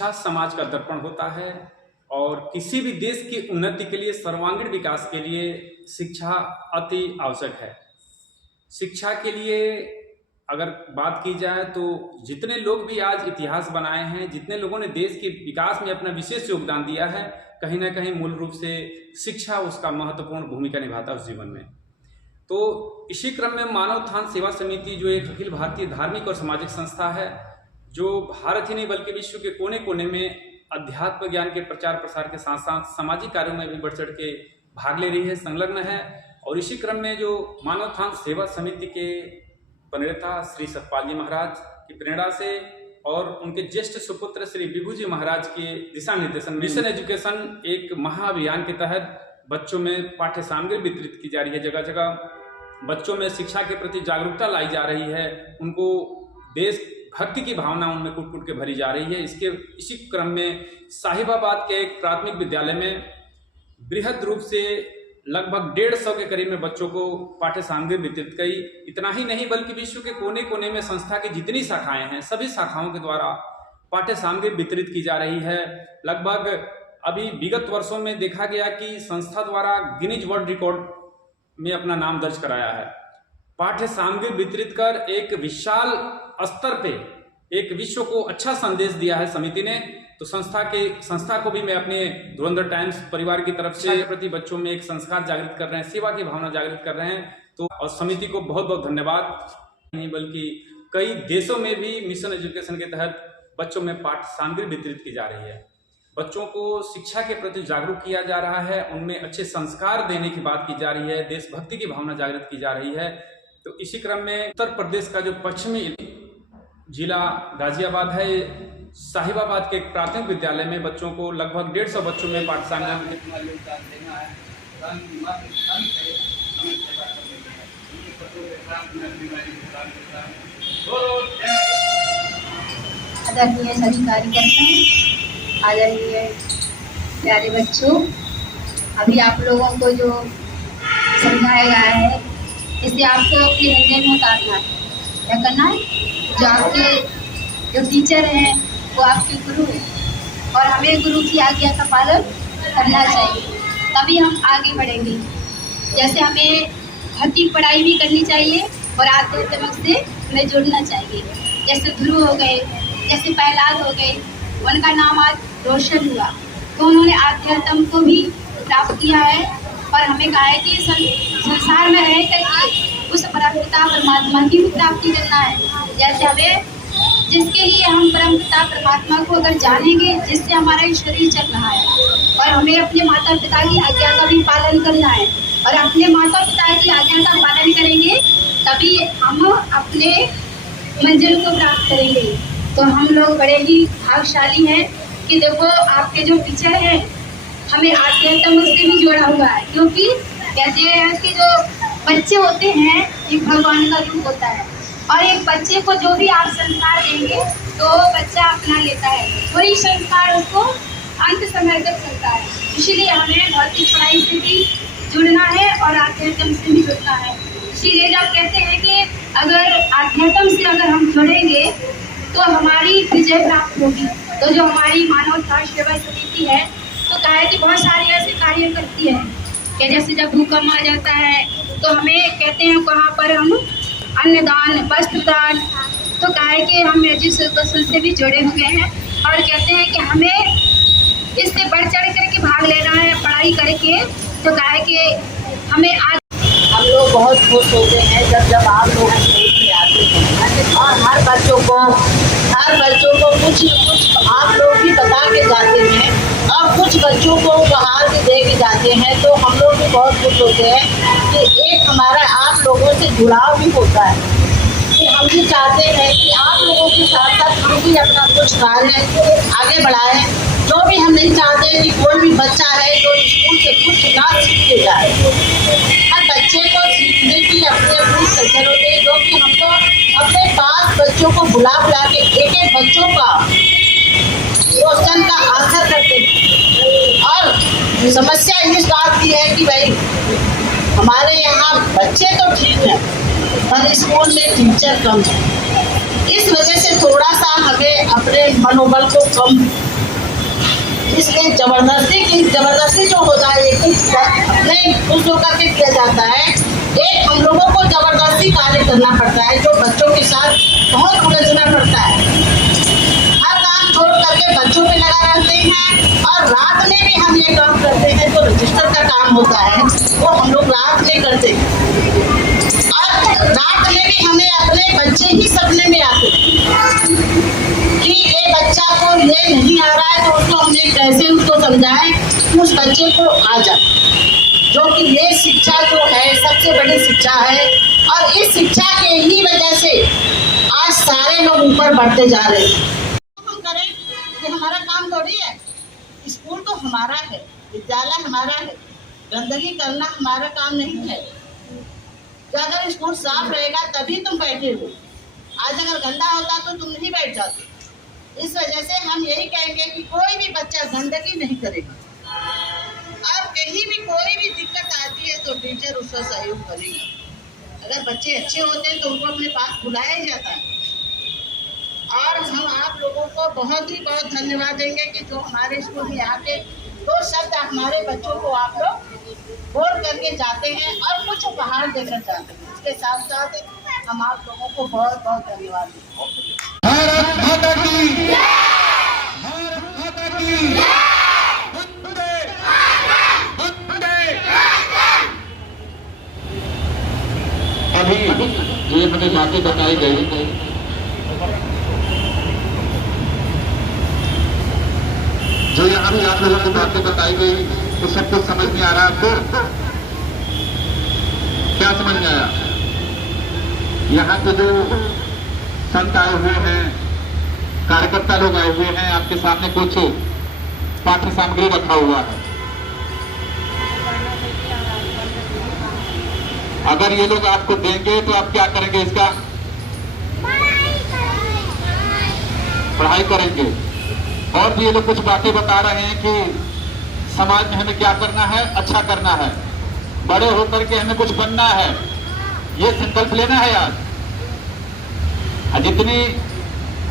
शिक्षा समाज का दर्पण होता है और किसी भी देश की उन्नति के लिए, सर्वांगीण विकास के लिए शिक्षा अति आवश्यक है। शिक्षा के लिए अगर बात की जाए तो जितने लोग भी आज इतिहास बनाए हैं, जितने लोगों ने देश के विकास में अपना विशेष योगदान दिया है, कहीं ना कहीं मूल रूप से शिक्षा उसका महत्वपूर्ण भूमिका निभाता है उस जीवन में। तो इसी क्रम में मानव उत्थान सेवा समिति जो एक अखिल भारतीय धार्मिक और सामाजिक संस्था है, जो भारत ही नहीं बल्कि विश्व के कोने कोने में अध्यात्म ज्ञान के प्रचार प्रसार के साथ साथ सामाजिक कार्यों में भी बढ़ चढ़ के भाग ले रही है, संलग्न है। और इसी क्रम में जो मानव उत्थान सेवा समिति के प्रणेता श्री सतपाल जी महाराज की प्रेरणा से और उनके ज्येष्ठ सुपुत्र श्री विभू जी महाराज के दिशा निर्देशन मिशन एजुकेशन एक महाअभियान के तहत बच्चों में पाठ्य सामग्री वितरित की जा रही है। जगह जगह बच्चों में शिक्षा के प्रति जागरूकता लाई जा रही है, उनको देश भक्ति की भावना उनमें कुट कुट के भरी जा रही है। इसी क्रम में साहिबाबाद के एक प्राथमिक विद्यालय में बृहद रूप से लगभग 150 के करीब में बच्चों को पाठ्य सामग्री वितरित की। इतना ही नहीं बल्कि विश्व के कोने कोने में संस्था की जितनी शाखाएं हैं, सभी शाखाओं के द्वारा पाठ्य सामग्री वितरित की जा रही है। लगभग अभी विगत वर्षों में देखा गया कि संस्था द्वारा गिनीज वर्ल्ड रिकॉर्ड में अपना नाम दर्ज कराया है। पाठ्य सामग्री वितरित कर एक विशाल स्तर पे एक विश्व को अच्छा संदेश दिया है समिति ने। तो संस्था को भी मैं अपने धुरंधर टाइम्स परिवार की तरफ से प्रति बच्चों में एक संस्कार जागृत कर रहे हैं, सेवा की भावना जागृत कर रहे हैं। तो और समिति को बहुत बहुत धन्यवाद। नहीं बल्कि कई देशों में भी मिशन एजुकेशन के तहत बच्चों में पाठ्य सामग्री वितरित की जा रही है। बच्चों को शिक्षा के प्रति जागरूक किया जा रहा है, उनमें अच्छे संस्कार देने की बात की जा रही है, देशभक्ति की भावना जागृत की जा रही है। तो इसी क्रम में उत्तर प्रदेश का जो पश्चिमी जिला गाजियाबाद है, साहिबाबाद के एक प्राथमिक विद्यालय में बच्चों को लगभग 150 बच्चों में पाठ्य सामग्री आदरणीय सभी कार्यकर्ता, आदरणीय प्यारे बच्चों, अभी आप लोगों को जो समझाया गया है इसे आपको अपने हृदय में उतारना है। क्या करना है? जो आपके जो टीचर हैं वो आपके गुरु हैं और हमें गुरु की आज्ञा का पालन करना चाहिए, तभी हम आगे बढ़ेंगे। जैसे हमें भौतिक पढ़ाई भी करनी चाहिए और आध्यात्मिक से हमें जुड़ना चाहिए। जैसे ध्रुव हो गए, जैसे प्रहलाद हो गए, उनका नाम आज रोशन हुआ तो उन्होंने आध्यात्म को भी प्राप्त किया है। और हमें कहा है कि संसार में रह करके उस परमपिता परमात्मा की भी प्राप्ति करना है। जैसे हमें जिसके लिए हम परमपिता परमात्मा को अगर जानेंगे, जिससे हमारा ये शरीर चल रहा है, और हमें अपने माता पिता की आज्ञा का भी पालन करना है और अपने माता पिता की आज्ञा का पालन करेंगे तभी हम अपने मंजिल को प्राप्त करेंगे। तो हम लोग बड़े ही भाग्यशाली हैं कि देखो आपके जो टीचर हैं हमें आध्यात्म से भी जोड़ा हुआ है, क्योंकि कहते हैं कि जो बच्चे होते हैं एक भगवान का रूप होता है और एक बच्चे को जो भी आप संस्कार देंगे तो बच्चा अपना लेता है, वही संस्कार उसको अंत समय तक चलता है। इसीलिए हमें भौतिक पढ़ाई से भी जुड़ना है और आध्यात्म से भी जुड़ना है। इसीलिए जब कहते हैं कि अगर आध्यात्म से अगर हम जुड़ेंगे तो हमारी विजय प्राप्त होगी। तो जो हमारी मानव उत्थान सेवा समिति है तो कहा है कि बहुत सारे ऐसे कार्य करती है कि जैसे जब भूकंप आ जाता है तो हमें कहते हैं वहाँ पर हम अन्नदान, वस्त्रदान, तो कहा है कि हम एजुकेशन से भी जुड़े हुए हैं और कहते हैं कि हमें इससे बढ़ चढ़ करके भाग लेना है पढ़ाई करके। तो कहा है कि हमें आज हम लोग बहुत खुश होते हैं जब आप लोग स्कूल में आते हैं और हर बच्चों को कुछ न कुछ आप लोग भी बता के जाते हैं और कुछ बच्चों को उपहार भी दे के जाते हैं। तो हम लोग भी बहुत खुश होते हैं कि एक हमारा आप लोगों से जुड़ाव भी होता है कि हम भी चाहते हैं कि आप लोगों के साथ साथ हम भी अपना कुछ कार्य आगे बढ़ाएं। जो भी हम नहीं चाहते कि कोई भी बच्चा है जो स्कूल से कुछ ना सीख के जाए, हर बच्चे को सीखने की अपनी अपनी सज्जन होते हैं, जो कि हम तो अपने पास बच्चों को बुला के एक बच्चों का क्वेश्चन का आंसर करते हैं। और समस्या इस बात की है कि भाई हमारे यहाँ बच्चे तो ठीक है पर स्कूल में टीचर कम है, इस वजह से थोड़ा सा हमें अपने मनोबल को कम इसलिए जबरदस्ती जो होता है एक नहीं खुश होकर के किया जाता है, एक हम लोगों को जबरदस्ती कार्य करना पड़ता है, जो बच्चों के साथ बहुत उलझना पड़ता है। हर काम छोड़ करके बच्चों पे लगा रहते हैं, और रात में भी हम ये काम करते हैं। जो रजिस्टर का काम होता है वो हम लोग रात में करते हैं, और रात में भी हमें अपने बच्चे ही सपने में आते हैं कि ये बच्चा को ये नहीं आ रहा है, तो उसको हमने कैसे उसको समझाएं उस बच्चे को आ जाए। जो कि ये शिक्षा जो है सबसे बड़ी शिक्षा है, और इस शिक्षा के ही वजह से आज सारे लोग ऊपर बढ़ते जा रहे हैं। हम करें, ये हमारा काम थोड़ी है। स्कूल तो हमारा है, विद्यालय हमारा है, गंदगी करना हमारा काम नहीं है। अगर स्कूल साफ रहेगा तभी तुम बैठे हो, आज अगर गंदा होता तो तुम नहीं बैठ जाते। इस वजह से हम यही कहेंगे कि कोई भी बच्चा गंदगी नहीं करेगा, और कहीं भी कोई भी दिक्कत आती है तो टीचर उसका सहयोग करेगा। अगर बच्चे अच्छे होते हैं तो उनको अपने पास बुलाया ही जाता है। और हम आप लोगों को बहुत ही बहुत धन्यवाद देंगे कि जो हमारे स्कूल में आके 2 शब्द हमारे बच्चों को आप लोग बोल करके जाते हैं और कुछ उपहार देकर जाते हैं। इसके साथ साथ हम आप लोगों को बहुत बहुत धन्यवाद देते हैं। भारत माता की जय! भारत माता की जय! वंदे वंदे। अभी ये हमें बातें बताई गई, जो यहाँ भी आप लोगों को बातें बताई गई, तो सब कुछ समझ में आ रहा है आपको? क्या समझ में आया? यहाँ पे जो संत आए हुए हैं, कार्यकर्ता लोग आए हुए हैं, आपके सामने कुछ पाठ्य सामग्री रखा हुआ है। अगर ये लोग आपको देंगे तो आप क्या करेंगे? इसका पढ़ाई करेंगे। और भी ये लोग कुछ बातें बता रहे हैं कि समाज में हमें क्या करना है, अच्छा करना है, बड़े होकर के हमें कुछ बनना है, ये संकल्प लेना है यार। जितनी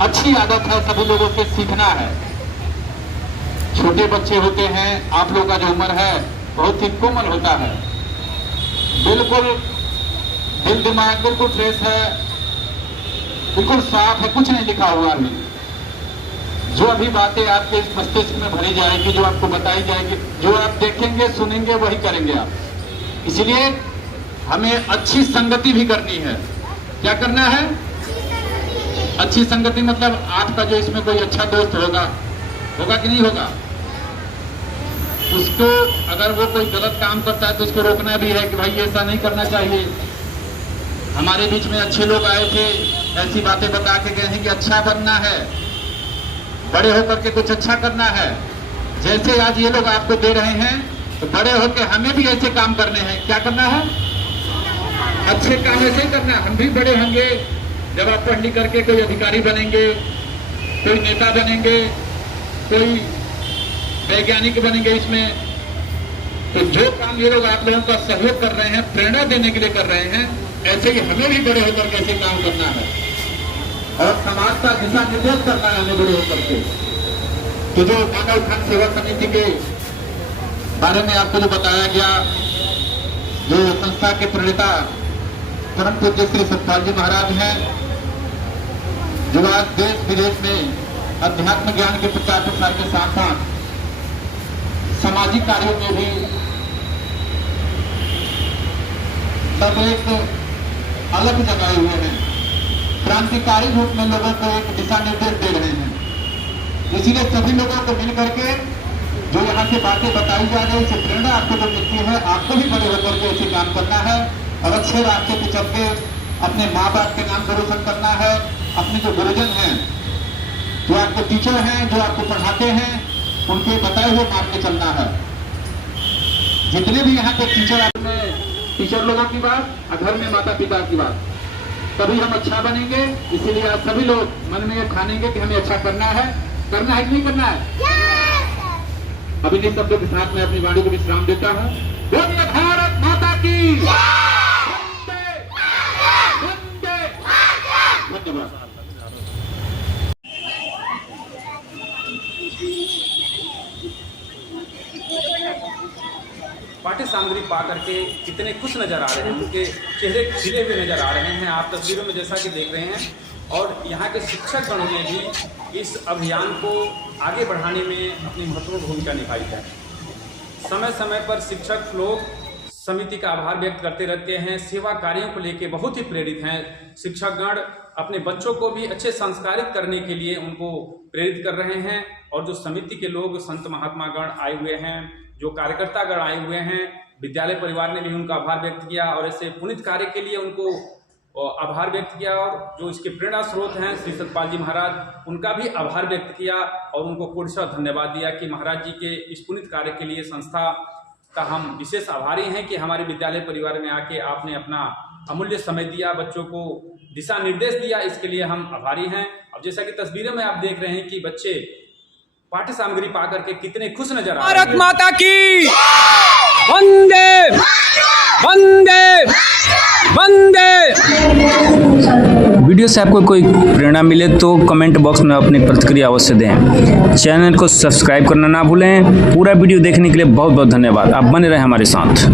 अच्छी आदत है सभी लोगों से सीखना है। छोटे बच्चे होते हैं, आप लोगों का जो उम्र है बहुत ही कोमल होता है, बिल्कुल दिल दिमाग बिल्कुल फ्रेश है, बिल्कुल साफ है, कुछ नहीं लिखा हुआ है। जो अभी बातें आपके इस मस्तिष्क में भरी जाएगी, जो आपको बताई जाएगी, जो आप देखेंगे सुनेंगे वही करेंगे आप। इसलिए हमें अच्छी संगति भी करनी है। क्या करना है? अच्छी संगति मतलब आपका जो इसमें कोई अच्छा दोस्त होगा कि नहीं होगा, उसको अगर वो कोई गलत काम करता है तो उसको रोकना भी है कि भाई ऐसा नहीं करना चाहिए। हमारे बीच में अच्छे लोग आए थे, ऐसी बातें बता के गए हैं कि अच्छा बनना है, बड़े होकर के कुछ अच्छा करना है। जैसे आज ये लोग आपको दे रहे हैं, तो बड़े होकर हमें भी ऐसे काम करने हैं। क्या करना है? अच्छे काम ऐसे ही करना है। हम भी बड़े होंगे, जब आप पढ़ लिख करके कोई अधिकारी बनेंगे, कोई नेता बनेंगे, कोई वैज्ञानिक बनेंगे, इसमें तो जो काम ये लोग आप लोगों का सहयोग कर रहे हैं, प्रेरणा देने के लिए कर रहे हैं, ऐसे ही हमें भी बड़े होकर के ऐसे काम करना है और समाज का दिशा निर्देश करना है हमें बड़े होकर के। तो जो मानव उत्थान सेवा समिति के बारे में आपको जो बताया गया, जो संस्था के प्रणेता परम पूज्य श्री सतपाल जी महाराज हैं, जो आज देश विदेश में अध्यात्म ज्ञान के प्रचार प्रसार के साथ साथ सामाजिक कार्यों में भी सब एक अलग जगाए हुए हैं, क्रांतिकारी रूप में लोगों को एक दिशा निर्देश दे रहे हैं। इसीलिए सभी लोगों को मिल करके जो यहाँ से बातें बताई जा रही है, प्रेरणा आपको जो मिलती है, आपको भी बड़े होकर के ऐसे काम करना है और अच्छे रास्ते पे चल के अपने माँ बाप के नाम पर रोशन करना है। अपने जो गुरुजन हैं, जो आपके टीचर हैं, जो आपको पढ़ाते हैं, उनके बताए हुए मार्ग पे चलना है। जितने भी यहाँ के टीचर लोगों की बात और घर में माता पिता की बात, तभी हम अच्छा बनेंगे। इसीलिए आज सभी लोग मन में ये ठानेंगे कि हमें अच्छा करना है कि नहीं करना है। अभी इन शब्दों के साथ मैं अपनी वाणी को विश्राम देता हूँ। बोलिए भारत माता की वंदे वंदे। धन्यवाद। पाठ्य सामग्री पा करके कितने खुश नज़र आ रहे हैं, उनके चेहरे खिले हुए नज़र आ रहे हैं आप तस्वीरों में जैसा कि देख रहे हैं। और यहाँ के शिक्षक गणों ने भी इस अभियान को आगे बढ़ाने में अपनी महत्वपूर्ण भूमिका निभाई है। समय समय पर शिक्षक लोग समिति का आभार व्यक्त करते रहते हैं, सेवा कार्यों को लेकर बहुत ही प्रेरित हैं। शिक्षकगण अपने बच्चों को भी अच्छे संस्कारित करने के लिए उनको प्रेरित कर रहे हैं। और जो समिति के लोग संत महात्मा गण आए हुए हैं, जो कार्यकर्ता गण आए हुए हैं, विद्यालय परिवार ने भी उनका आभार व्यक्त किया और ऐसे पुनीत कार्य के लिए उनको आभार व्यक्त किया। और जो इसके प्रेरणा स्रोत हैं श्री सतपाल जी महाराज, उनका भी आभार व्यक्त किया और उनको पूर्णतः धन्यवाद दिया कि महाराज जी के इस पुनीत कार्य के लिए संस्था का हम विशेष आभारी हैं कि हमारे विद्यालय परिवार में आके आपने अपना अमूल्य समय दिया, बच्चों को दिशा निर्देश दिया, इसके लिए हम आभारी हैं। अब जैसा कि तस्वीरों में आप देख रहे हैं कि बच्चे पाठ्य सामग्री पा करके कितने खुश नजर आ रहे हैं। भारत माता की वंदे वंदे वंदे। वीडियो से आपको कोई प्रेरणा मिले तो कमेंट बॉक्स में अपनी प्रतिक्रिया अवश्य दें। चैनल को सब्सक्राइब करना ना भूलें। पूरा वीडियो देखने के लिए बहुत बहुत धन्यवाद। आप बने रहें हमारे साथ।